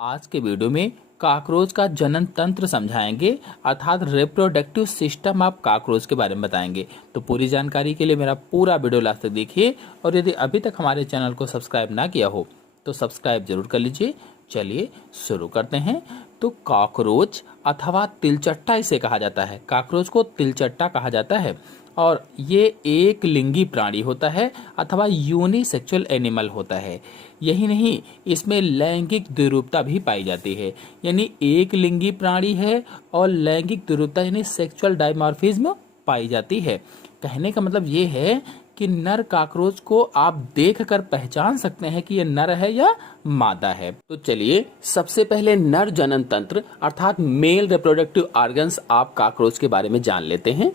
आज के वीडियो में कॉकरोच का जनन तंत्र समझाएंगे, अर्थात रिप्रोडक्टिव सिस्टम ऑफ कॉकरोच के बारे में बताएंगे। तो पूरी जानकारी के लिए मेरा पूरा वीडियो लास्ट तक देखिए, और यदि अभी तक हमारे चैनल को सब्सक्राइब ना किया हो तो सब्सक्राइब जरूर कर लीजिए। चलिए शुरू करते हैं। तो कॉकरोच अथवा तिलचट्टा इसे कहा जाता है। कॉकरोच को तिलचट्टा कहा जाता है और ये एक लिंगी प्राणी होता है अथवा यूनिसेक्सुअल एनिमल होता है। यही नहीं, इसमें लैंगिक द्विरूपता भी पाई जाती है, यानी एक लिंगी प्राणी है और लैंगिक द्विरूपता यानी सेक्सुअल डायमॉर्फिज्म पाई जाती है। कहने का मतलब ये है कि नर कॉकरोच को आप देखकर पहचान सकते हैं कि ये नर है या मादा है। तो चलिए सबसे पहले नर जनन तंत्र अर्थात male reproductive organs of cockroach के बारे में जान लेते हैं।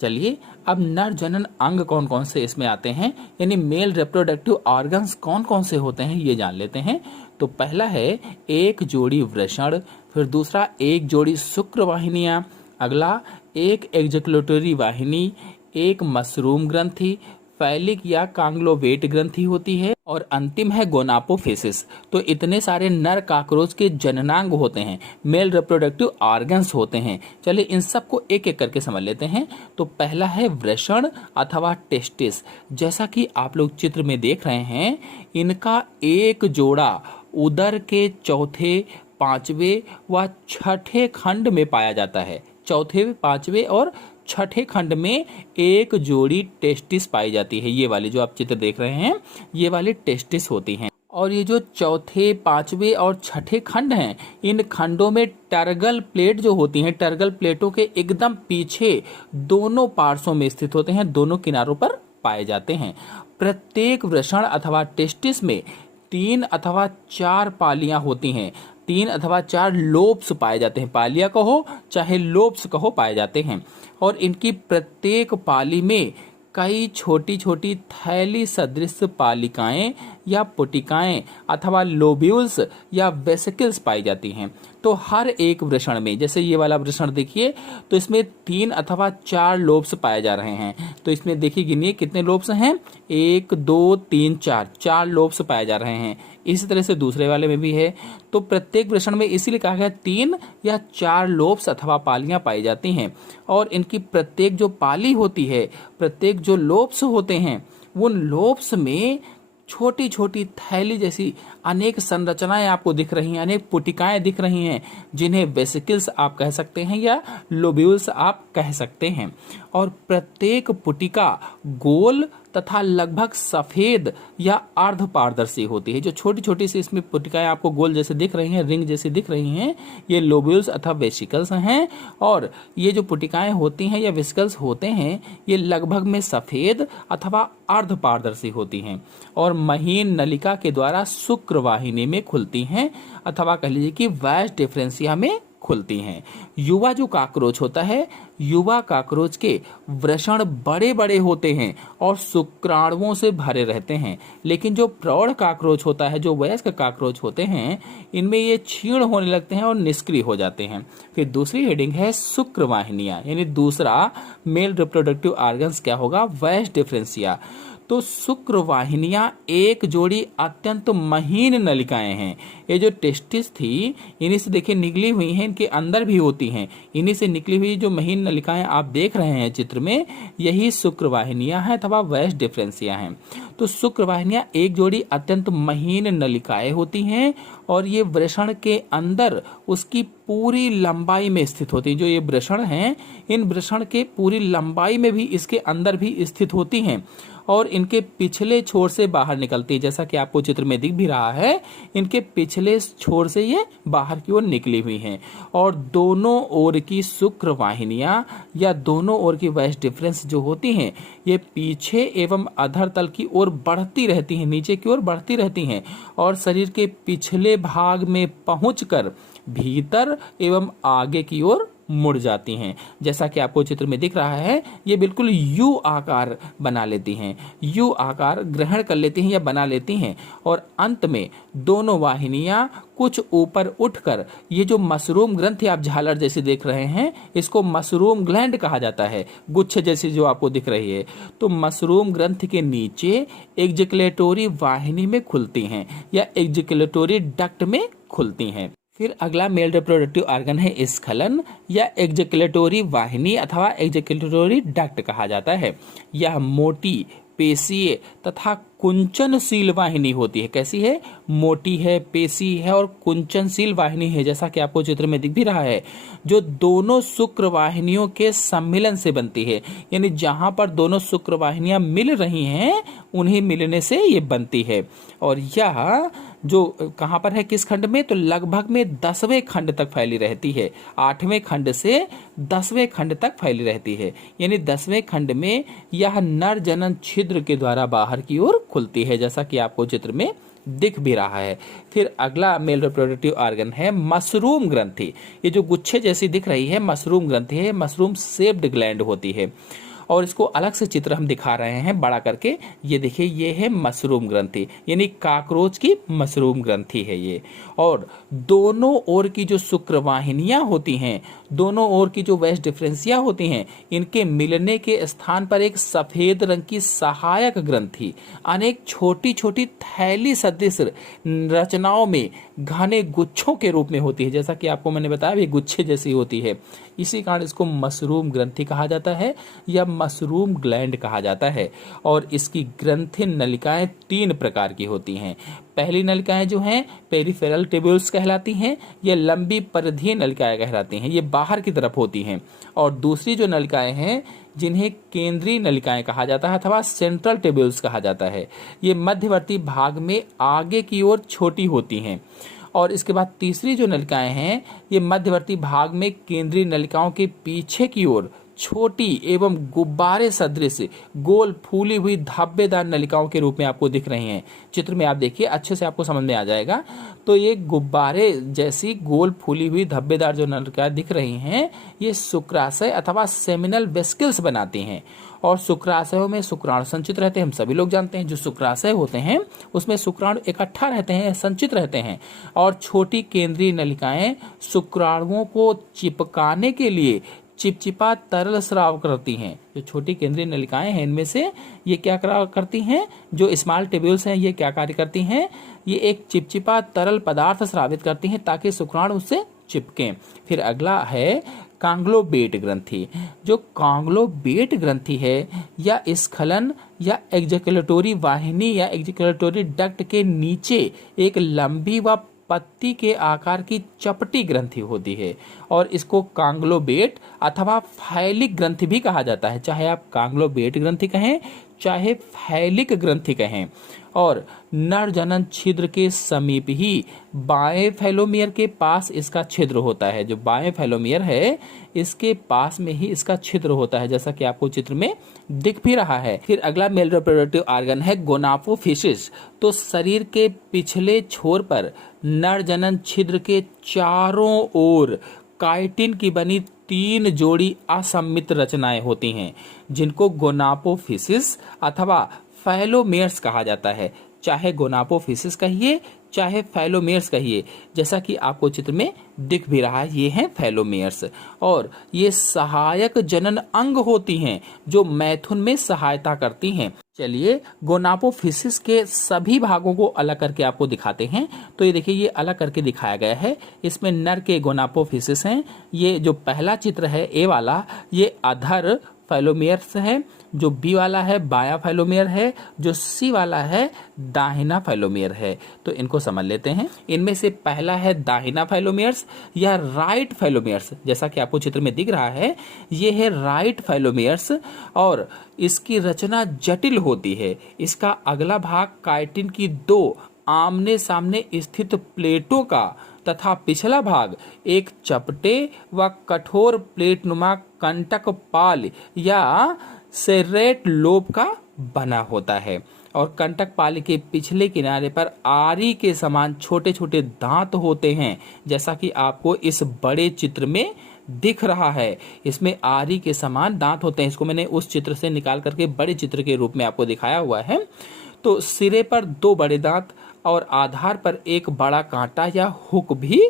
चलिए अब नर जनन अंग कौन कौन से इसमें आते हैं, यानी मेल रिप्रोडक्टिव ऑर्गन्स कौन कौन से होते हैं ये जान लेते हैं। तो पहला है एक जोड़ी वृषण, फिर दूसरा एक जोड़ी शुक्र वाहिनियां, अगला एक एग्जैकुलेटरी वाहिनी, एक मशरूम ग्रंथि, फैलिक या कांग्लोवेट ग्रंथि होती है, और अंतिम है गोनापोफिसिस। तो इतने सारे नर कॉकरोच के जननांग होते हैं, मेल रिप्रोडक्टिव ऑर्गन्स होते हैं। चलिए इन सब को एक एक करके समझ लेते हैं। तो पहला है वृषण अथवा टेस्टिस। जैसा कि आप लोग चित्र में देख रहे हैं, इनका एक जोड़ा उदर के चौथे, पांचवें व छठे खंड में पाया जाता है। चौथे, पांचवें और छठे खंड में एक जोड़ी टेस्टिस पाई जाती है। ये वाली जो आप चित्र देख रहे हैं, ये वाली टेस्टिस होती हैं। और ये जो चौथे, पांचवें और छठे खंड हैं, इन खंडों में टर्गल प्लेट जो होती हैं, टर्गल प्लेटों के एकदम पीछे दोनों पार्श्वों में स्थित होते हैं, दोनों किनारों पर पाए जाते हैं। प्रत्येक वृषण अथवा टेस्टिस में 3 अथवा 4 पालियां होती हैं। 3 अथवा 4 लोब्स पाए जाते हैं, पालिया कहो चाहे लोब्स कहो, पाए जाते हैं। और इनकी प्रत्येक पाली में कई छोटी छोटी थैली सदृश पालिकाएं या पुटिकाएं अथवा लोब्यूल्स या वेसिकल्स पाई जाती हैं। तो हर एक वृषण में, जैसे ये वाला वृषण देखिए, तो इसमें 3 अथवा 4 लोब्स पाए जा रहे हैं। तो इसमें देखिए, गिनिए कितने लोब्स हैं, 1 2 3 4, 4 लोब्स पाए जा रहे हैं। इसी तरह से दूसरे वाले में भी है। तो प्रत्येक वृषण में इसीलिए कहा गया 3 या 4 लोब्स अथवा पालियां पाई जाती हैं। और इनकी प्रत्येक जो पाली होती है, प्रत्येक जो लोब्स होते हैं, उन लोब्स में छोटी छोटी थैली जैसी अनेक संरचनाएं आपको दिख रही हैं, अनेक पुटिकाएं दिख रही हैं, जिन्हें वेसिकल्स आप कह सकते हैं या लोब्यूल्स आप कह सकते हैं। और प्रत्येक पुटिका गोल तथा लगभग सफेद या अर्ध पारदर्शी होती है। जो छोटी छोटी सी इसमें पुटिकाएं आपको गोल जैसे दिख रही हैं, रिंग जैसी दिख रही हैं, ये लोब्यूल्स अथवा वेसिकल्स हैं। और ये जो पुटिकाएं होती हैं या वेसिकल्स होते हैं, ये लगभग में सफेद अथवा अर्ध पारदर्शी होती हैं और महीन नलिका के द्वारा शुक्र वाहिनी में खुलती हैं, अथवा कह लीजिए कि वाइस डिफरेंशिया में खुलती हैं। युवा जो कॉकरोच होता है, युवा कॉकरोच के वृषण बड़े बड़े होते हैं और शुक्राणुओं से भरे रहते हैं। लेकिन जो प्रौढ़ कॉकरोच होता है, जो वयस्क कॉकरोच होते हैं, इनमें ये क्षीण होने लगते हैं और निष्क्रिय हो जाते हैं। फिर दूसरी हेडिंग है शुक्र वाहिनियां, यानी दूसरा मेल रिप्रोडक्टिव ऑर्गन्स क्या होगा, वाइस डिफरेंशिया। तो शुक्र वाहिनियां एक जोड़ी अत्यंत महीन नलिकाएं हैं। ये जो टेस्टिस थी, इन्हीं से देखिए निकली हुई हैं, इनके अंदर भी होती हैं। इन्हीं से निकली हुई जो महीन नलिकाएं आप देख रहे हैं चित्र में, यही शुक्र वाहिनियां हैं अथवा वाइस डिफरेंशिया हैं। तो शुक्र वाहिनियां एक जोड़ी अत्यंत महीन नलिकाएं होती हैं और ये वृषण के अंदर उसकी पूरी लंबाई में स्थित होती है। जो ये वृषण हैं, इन वृषण के पूरी लंबाई में भी इसके अंदर भी स्थित होती हैं और इनके पिछले छोर से बाहर निकलती है। जैसा कि आपको चित्र में दिख भी रहा है, इनके पिछले छोर से ये बाहर की ओर निकली हुई हैं। और दोनों ओर की शुक्र वाहिनियां या दोनों ओर की वाइस डिफरेंस जो होती हैं, ये पीछे एवं अधर तल की ओर बढ़ती रहती हैं, नीचे की ओर बढ़ती रहती हैं और शरीर के पिछले भाग में पहुंचकर भीतर एवं आगे की ओर मुड़ जाती हैं। जैसा कि आपको चित्र में दिख रहा है, ये बिल्कुल यू आकार बना लेती हैं, यू आकार ग्रहण कर लेती हैं या बना लेती हैं। और अंत में दोनों वाहिनियां कुछ ऊपर उठकर, ये जो मशरूम ग्रंथि आप झालर जैसे देख रहे हैं, इसको मशरूम ग्लैंड कहा जाता है, गुच्छे जैसी जो आपको दिख रही है। तो मशरूम ग्रंथि के नीचे एग्जैकुलेटरी वाहिनी में खुलती हैं या एग्जैकुलेटरी डक्ट में खुलती हैं। फिर अगला मेल रिप्रोडक्टिव ऑर्गन है स्खलन या एग्जैकुलेटरी वाहिनी अथवा एग्जैकुलेटरी डक्ट कहा जाता है। यह मोटी, पेशीय तथा कुंचनशील वाहिनी होती है। कैसी है? मोटी है, पेशी है और कुंचनशील वाहिनी है, जैसा कि आपको चित्र में दिख भी रहा है, जो दोनों शुक्र वाहिनियों के सम्मिलन से बनती है। यानी जहां पर दोनों शुक्र वाहिनियां मिल रही हैं, उन्हें मिलने से ये बनती है। और यह जो कहां पर है, किस खंड में? तो लगभग में 10वें खंड तक फैली रहती है। 8वें खंड से 10वें खंड तक फैली रहती है। यानी 10वें खंड में यह नर जनन छिद्र के द्वारा बाहर की ओर खुलती है, जैसा कि आपको चित्र में दिख भी रहा है। फिर अगला मेल रिप्रोडक्टिव ऑर्गन है मशरूम ग्रंथि। ये जो गुच्छे जैसी दिख रही है मशरूम ग्रंथि है, मशरूम शेप्ड ग्लैंड होती है। और इसको अलग से चित्र हम दिखा रहे हैं बड़ा करके। ये देखिए, ये है मशरूम ग्रंथि, यानी काकरोच की मशरूम ग्रंथि है ये। और दोनों ओर की जो शुक्रवाहिनियां होती हैं, दोनों ओर की जो वेस डिफरेंसिया होती हैं, इनके मिलने के स्थान पर एक सफेद रंग की सहायक ग्रंथि अनेक छोटी छोटी थैली सदृश रचनाओं में घने गुच्छों के रूप में होती है। जैसा कि आपको मैंने बताया, ये गुच्छे जैसी होती है। इसी कारण इसको मशरूम ग्रंथि कहा जाता है या मशरूम ग्लैंड कहा जाता है। और इसकी ग्रंथि नलिकाएं 3 प्रकार की होती हैं। पहली नलिकाएं जो हैं पेरिफेरल टेब्यूल्स कहलाती हैं, ये लंबी परिधीय नलिकाएं कहलाती हैं, ये बाहर की तरफ होती हैं। और दूसरी जो नलिकाएं हैं जिन्हें केंद्रीय नलिकाएं कहा जाता है अथवा सेंट्रल टेब्यूल्स कहा जाता है, ये मध्यवर्ती भाग में आगे की ओर छोटी होती हैं। और इसके बाद तीसरी जो नलिकाएं हैं, ये मध्यवर्ती भाग में केंद्रीय नलिकाओं के पीछे की ओर छोटी एवं गुब्बारे सदृश गोल फूली हुई धब्बेदार नलिकाओं के रूप में आपको दिख रही हैं। चित्र में आप देखिए, अच्छे से आपको समझ में आ जाएगा। तो ये गुब्बारे जैसी गोल फूली हुई धब्बेदार जो नलिकाएं दिख रही हैं, ये शुक्राशय अथवा सेमिनल वेस्किल्स बनाती हैं। और शुक्राशयों में शुक्राणु संचित रहते हैं। हम सभी लोग जानते हैं जो शुक्राशय होते हैं उसमें शुक्राणु इकट्ठा रहते हैं, संचित रहते हैं। और छोटी केंद्रीय नलिकाएं शुक्राणुओं को चिपकाने के लिए चिपचिपा तरल स्राव करती हैं। जो छोटी केंद्रीय नलिकाएं हैं, इनमें से ये क्या करती हैं, जो स्मॉल टेब्यूल्स हैं, ये क्या कार्य करती हैं, ये एक चिपचिपा तरल पदार्थ स्रावित करती हैं ताकि शुक्राणु उससे चिपकें। फिर अगला है कांग्लोबेट ग्रंथि। जो कांग्लोबेट ग्रंथि है या स्खलन या एग्जैकुलेटरी वाहिनी या एग्जैकुलेटरी डक्ट के नीचे एक लंबी व पत्ती के आकार की चपटी ग्रंथि होती है। और इसको कांग्लोबेट अथवा फैलिक ग्रंथि भी कहा जाता है। चाहे आप कांग्लोबेट ग्रंथि कहें, चाहे फैलिक ग्रंथि कहें। और नर जनन छिद्र के समीप ही बाएं फैलोमियर के पास इसका छिद्र होता है। जो बाएं फैलोमियर है, इसके पास में ही इसका छिद्र होता है, जैसा कि आपको चित्र में दिख भी रहा है। फिर अगला मेल रिप्रोडक्टिव ऑर्गन है गोनापोफिसिस। तो शरीर के पिछले छोर पर नर जनन छिद्र के चारों ओर काइटिन की बनी 3 जोड़ी असम्मित रचनाएं होती हैं, जिनको गोनापोफिसिस अथवा फैलोमेयर्स कहा जाता है। चाहे गोनापोफिसिस कहिए, चाहे फैलोमेयर्स कहिए, जैसा कि आपको चित्र में दिख भी रहा है, ये हैं फैलोमेयर्स। और ये सहायक जनन अंग होती हैं जो मैथुन में सहायता करती हैं। चलिए गोनापोफिसिस के सभी भागों को अलग करके आपको दिखाते हैं। तो ये देखिए, ये अलग करके दिखाया गया है। इसमें नर के गोनापोफिसिस हैं। ये जो पहला चित्र है ए वाला, ये अधर फैलोमेयर्स है। जो बी वाला है बाया फैलोमेयर है। जो सी वाला है दाहिना फैलोमेयर है। तो इनको समझ लेते हैं। इनमें से पहला है दाहिना फैलोमेयर्स या राइट फैलोमेयर्स, जैसा कि आपको चित्र में दिख रहा है, ये है राइट फैलोमेयर्स। और इसकी रचना जटिल होती है। इसका अगला भाग काइटिन की 2 आमने सामने स्थित प्लेटों का तथा पिछला भाग एक चपटे व कठोर प्लेटनुमा कंटक पाल या सेरेट लोब का बना होता है। और कंटक पाल के पिछले किनारे पर आरी के समान छोटे छोटे दांत होते हैं, जैसा कि आपको इस बड़े चित्र में दिख रहा है। इसमें आरी के समान दांत होते हैं। इसको मैंने उस चित्र से निकाल करके बड़े चित्र के रूप में आपको दिखाया हुआ है। तो सिरे पर 2 बड़े दांत और आधार पर एक बड़ा कांटा या हुक भी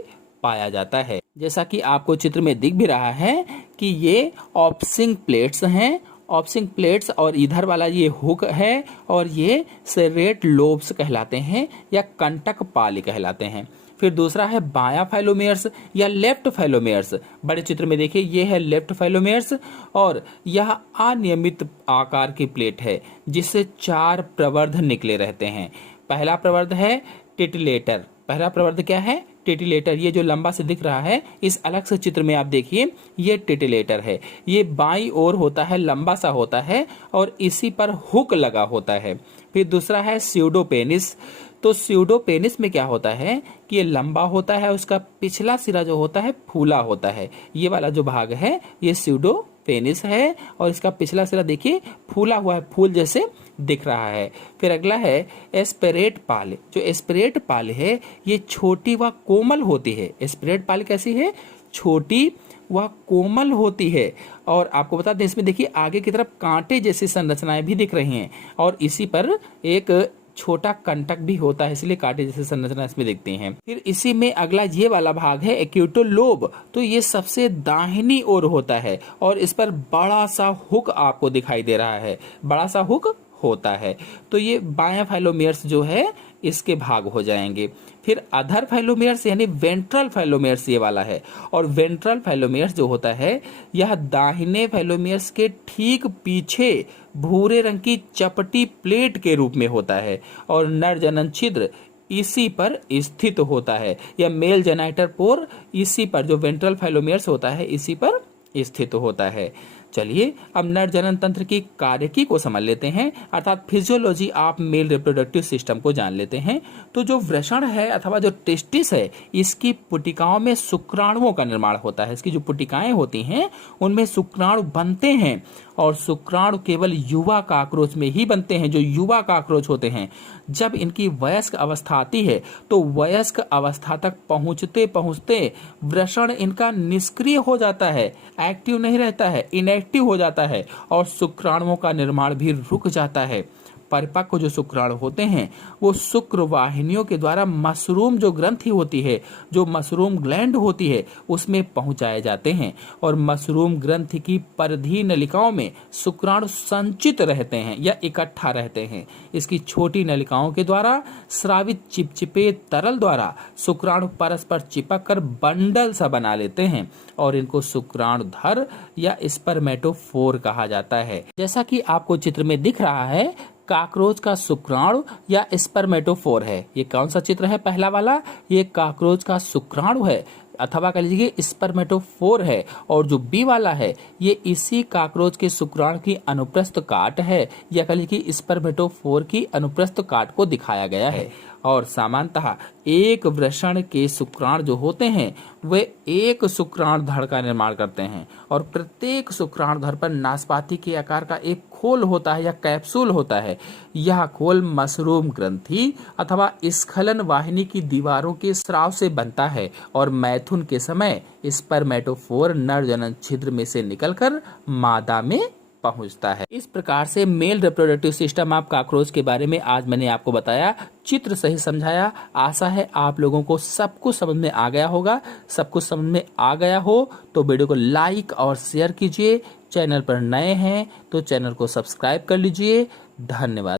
पाया जाता है, जैसा कि आपको चित्र में दिख भी रहा है कि ये ऑप्सिंग प्लेट्स हैं। ऑप्सिंग प्लेट्स और इधर वाला ये हुक है और ये सेरेट लोब्स कहलाते हैं या कंटक पाल कहलाते हैं। फिर दूसरा है बायां फाइलोमेयर्स या लेफ्ट फाइलोमेयर्स। बड़े चित्र में देखिए, ये है लेफ्ट फाइलोमेयर्स और यह अनियमित आकार की प्लेट है जिससे 4 प्रवर्ध निकले रहते हैं। पहला प्रवर्ध है टिटिलेटर। पहला प्रवर्ध क्या है? टिटिलेटर। ये जो लंबा से दिख रहा है, इस अलग से चित्र में आप देखिए, ये टिटिलेटर है। ये बाईं ओर होता है, लंबा सा होता है और इसी पर हुक लगा होता है। फिर दूसरा है स्यूडोपेनिस। तो स्यूडोपेनिस में क्या होता है कि ये लंबा होता है, उसका पिछला सिरा जो होता है फूला होता है। ये वाला जो भाग है ये स्यूडोपेनिस है और इसका पिछला सिरा देखिए फूला हुआ है, फूल जैसे दिख रहा है। फिर अगला है एस्पेरेट पाल। जो एस्पेरेट पाल है ये छोटी व कोमल होती है। एस्पेरेट पाल कैसी है? छोटी वह कोमल होती है। और आपको बता दें, इसमें देखिए आगे की तरफ कांटे जैसी संरचनाएं भी दिख रही हैं और इसी पर एक छोटा कंटक भी होता है, इसलिए कांटे जैसी संरचना इसमें दिखती हैं। फिर इसी में अगला ये वाला भाग है एक्यूटो लोब। तो ये सबसे दाहिनी ओर होता है और इस पर बड़ा सा हुक आपको दिखाई दे रहा है, बड़ा सा हुक होता है। तो ये बायां फाइलोमेयर्स जो है इसके भाग हो जाएंगे। फिर अधर फाइलोमेयर्स यानी वेंट्रल फाइलोमेयर्स ये वाला है। और वेंट्रल फाइलोमेयर्स जो होता है यह दाहिने फाइलोमेयर्स के ठीक पीछे भूरे रंग की चपटी प्लेट के रूप में होता है और नर जनन छिद्र इसी पर स्थित होता है, या मेल जेनाइटर पोर इसी पर, जो वेंट्रल फाइलोमेयर्स होता है इसी पर स्थित होता है। चलिए अब नर जनन तंत्र की कार्यकी को समझ लेते हैं, अर्थात physiology of male reproductive system को जान लेते हैं। तो जो वृषण है अथवा जो टेस्टिस है, इसकी पुटिकाओं में शुक्राणुओं का निर्माण होता है। इसकी जो पुटिकाएं होती हैं उनमें शुक्राणु बनते हैं और शुक्राणु केवल युवा काकरोच में ही बनते हैं, जो युवा काकरोच होते हैं। जब इनकी वयस्क अवस्था आती है तो वयस्क अवस्था तक पहुंचते पहुंचते वृषण इनका निष्क्रिय हो जाता है, एक्टिव नहीं रहता है, इनएक्टिव हो जाता है और शुक्राणुओं का निर्माण भी रुक जाता है। परिपक्व जो शुक्राणु होते हैं वो शुक्र वाहिनियों के द्वारा मशरूम जो ग्रंथि होती है, जो मशरूम ग्लैंड होती है, उसमें पहुंचाए जाते हैं और मशरूम ग्रंथि की परिधीय नलिकाओं में शुक्राणु संचित रहते हैं या इकट्ठा रहते हैं। इसकी छोटी नलिकाओं के द्वारा स्रावित चिपचिपे तरल द्वारा शुक्राणु परस्पर चिपक कर बंडल सा बना लेते हैं और इनको शुक्राणुधर या स्पर्मेटोफोर कहा जाता है। जैसा कि आपको चित्र में दिख रहा है, काकरोच का शुक्राणु या स्पर्मेटोफोर है। ये कौन सा चित्र है? पहला वाला। ये काकरोच का शुक्राणु है अथवा कह लीजिए स्पर्मेटोफोर है। और जो बी वाला है ये इसी काकरोच के शुक्राणु की अनुप्रस्थ काट है, या कह लीजिए स्पर्मेटोफोर की अनुप्रस्थ काट को दिखाया गया है। और सामान्यतः एक वृषण के शुक्राणु जो होते हैं वे एक शुक्राणुधर का निर्माण करते हैं और प्रत्येक शुक्राणुधर पर नाशपाती के आकार का एक खोल होता है या कैप्सूल होता है। यह खोल मशरूम ग्रंथि अथवा स्खलन वाहिनी की दीवारों के स्राव से बनता है और मैथुन के समय स्पर्मेटोफोर नर जनन छिद्र में से निकलकर मादा में पहुंचता है। इस प्रकार से male reproductive system of cockroach के बारे में आज मैंने आपको बताया, चित्र सही समझाया। आशा है आप लोगों को सब कुछ समझ में आ गया होगा। सब कुछ समझ में आ गया हो तो वीडियो को लाइक और शेयर कीजिए। चैनल पर नए हैं तो चैनल को सब्सक्राइब कर लीजिए। धन्यवाद।